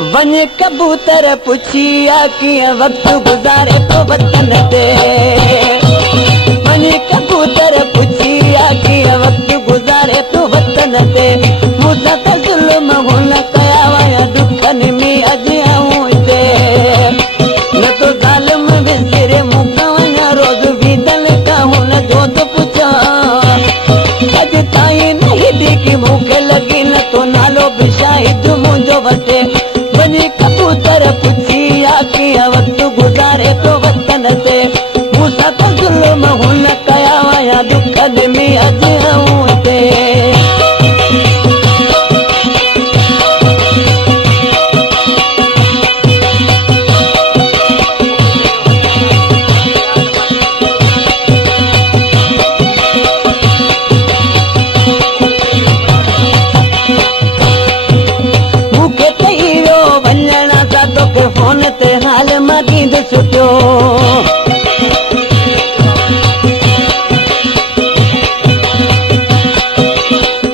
वन कबूतर पुछिया कीअं वक्त गुज़ारे तो वतन ते। वन कबूतर पुछिया कीअं वक्त गुज़ारे तो वतन ते। मूंसां त ज़ुल्म हुन कया हुआ दुखनि में अॼु आऊं हिते। न तो ज़ालिम विसिरे मूंखां वञा रोज़ वीदल खां हुन जो थो पुछां। अॼु ताईं न हेॾी की मूंखे लॻी न तो नालो बि शाहिद मुंहिंजो वठे। कबूतर पुछिया कीअं वक्त गुज़ारे तो वतन ते। मूंसां त ज़ुल्म हुन कया हुआ दुखनि में अॼु आऊं हिते। फोन ते हाल मगींदुसि पियो।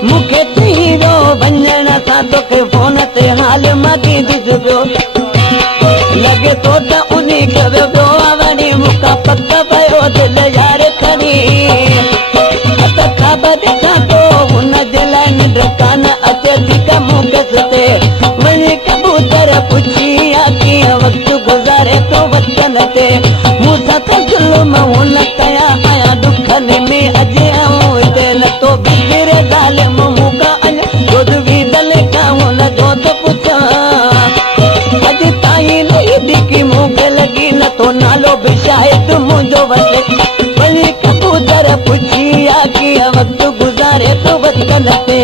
मूंखे चई वियो वञण सां तोखे फोन ते हाल मगींदुसि पियो। लॻे थो त उन खे वियो वञी मूंखां पक पियो दिलि यार खणी। ख़बर ॾिसां थो हुन जे लाइ निंड कान अचे थी का मूंखे ते। वञी कबूतर पुछिया कीअं वक्त गुज़ारे तो वतन ते। मूंसां त ज़ुल्म हुन कया हुआ दुखनि में अॼु आऊं हिते। न तो बिगड़े ज़ालिम मूंखां अञा रोज़ वीदल खां हुन जो थो पुछां। अॼु ताईं न हेॾी की मूंखे लॻी न तो नालो बि शाहिद मुंहिंजो वठे। वञी कबूतर पुछिया कीअं वक्त गुज़ारे तो वतन ते।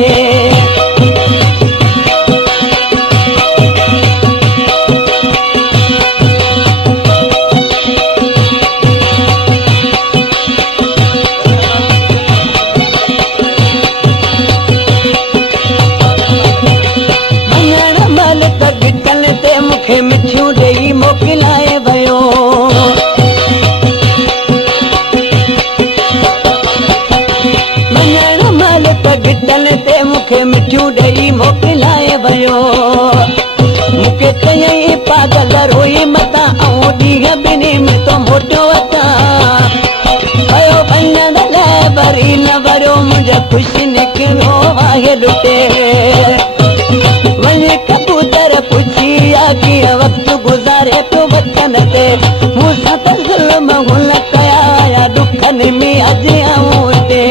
मूंखे मिठियूं ॾेई मोकिलाए वियो। वञण महिल त गिटल ते मूंखे मिठियूं ॾेई मोकिलाए वियो। मूंखे चयईं पागल रोई मतां ऐं ॾींहं ॿिन्ही में तो मोटियो अचां। कयो वञण लाइ वरी न वरियो मुंहिंजो ख़ुशि निकिरो आहे लुटे। वञी कबूतर पुछिया कीअं वक्त गुज़ारे तो वतन ते। मूंसां त ज़ुल्म हुन कया हुआ दुखनि में अॼु आऊं हिते।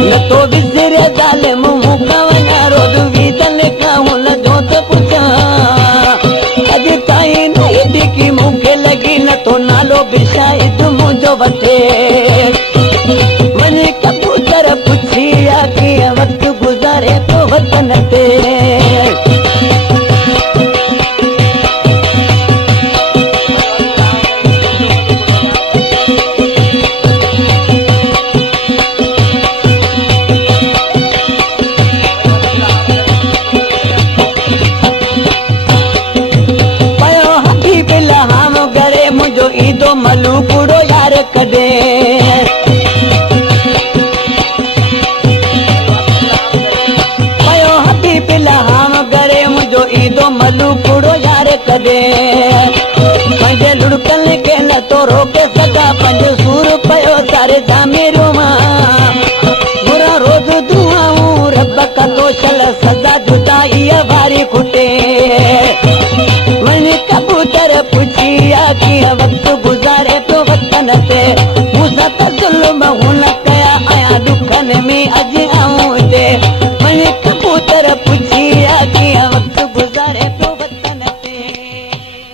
न तो विसिरे ज़ालिम मूंखां वञा रोज़ वीदल खां हुन जो थो पुछां। अॼु ताईं न हेॾी की मूंखे लॻी न तो नालो बि शाहिद मुंहिंजो वठे। वञी कबूतर पुछिया कीअं वक्त गुज़ारे तो वतन ते। ईदो मलू बुरो यार कॾे। पयो हबीब लहाम करे मुंहिंजो ईदो मलू बुरो यार कॾे। पंहिंजे लुड़कनि खे न तो रोके सघां। पंहिंजो